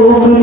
colocando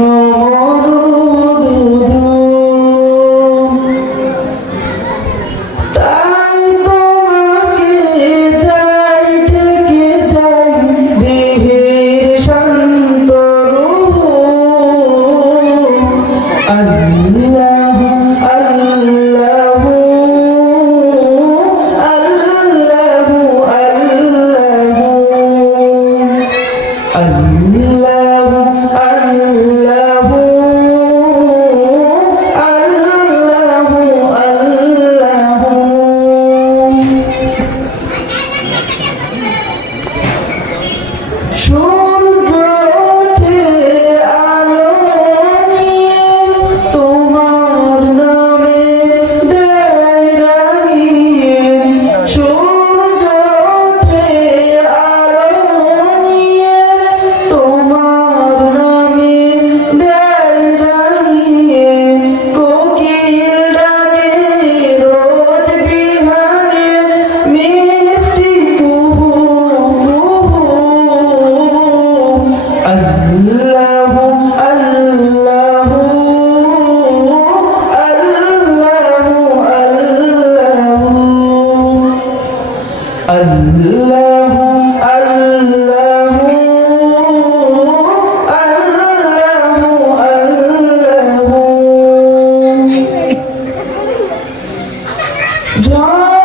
Yeah.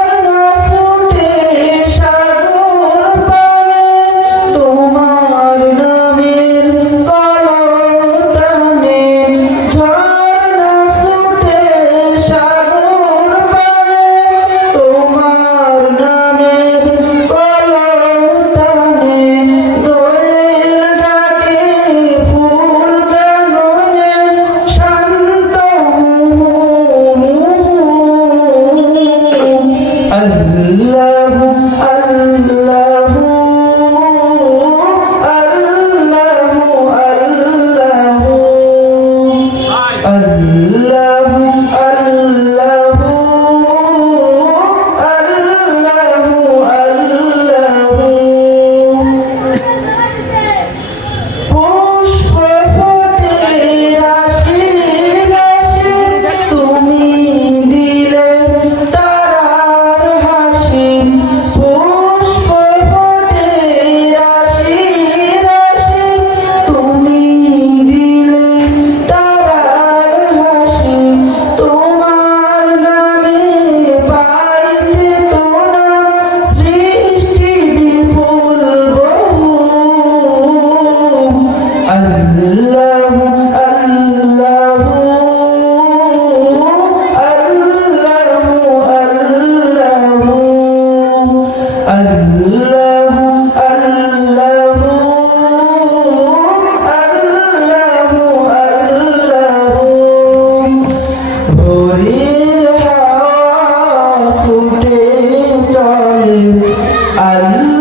ফুটে চলে আল্লাহ